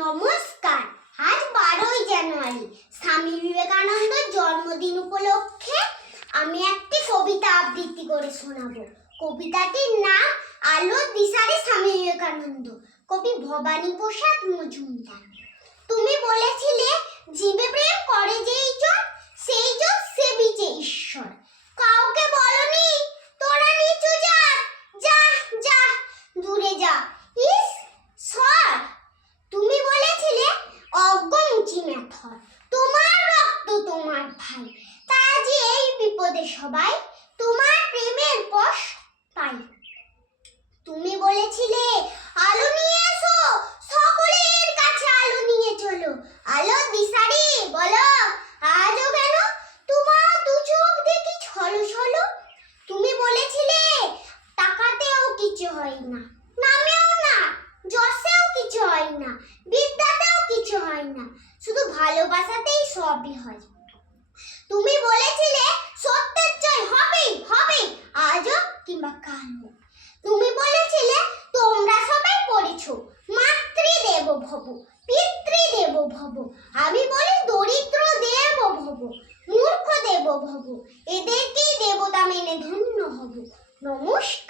নমস্কার। আজ 12ই জানুয়ারি স্বামী বিবেকানন্দের জন্মদিন উপলক্ষে আমি একটি কবিতা আবৃত্তি করে শোনাবো। কবিতাটির নাম আলোর দিশারি স্বামী বিবেকানন্দ, কবি ভবানী প্রসাদ মজুমদার। তুমি বলেছিলে জীবে প্রেম করে যেই জন, সেই জন সেবিছে ঈশ্বর। কাউকে বলনি তোরা নিচু জাত, যা যা দূরে যা, ইস সর। তুমি বলেছিলে অজ্ঞমুচি মেথর, তোমার রক্ত তোমার ভাই, তা যে এই বিপদে সবাই তোমার প্রেমের পশ পাই। তুমি বলেছিলে আলো নিয়ে এসো, সকলের কাছে আলো নিয়ে চলো। আলো দিশারি বলো আজও কেন তোমার দু চোখ দেখি ছলো ছলো। তুমি বলেছিলে টাকাতেও কিছু হয় না, নামেও না, যশেও কিছু হয় না, বিদ্যাতেও কিছু হয় না, শুধু ভালোবাসাতেই সবই হয়। তুমি বলেছিলে সত্যের জয় হবেই হবে, আজও কিংবা কালও। তুমি বলেছিলে তোমরা সবাই পড়েছো মাতৃদেব ভব, পিতৃদেব ভব, আমি বলি দরিদ্র দেব ভব, মূর্খ দেব ভব, এদেরকেই দেবতা মেনে ধন্য হব। নমস্কার।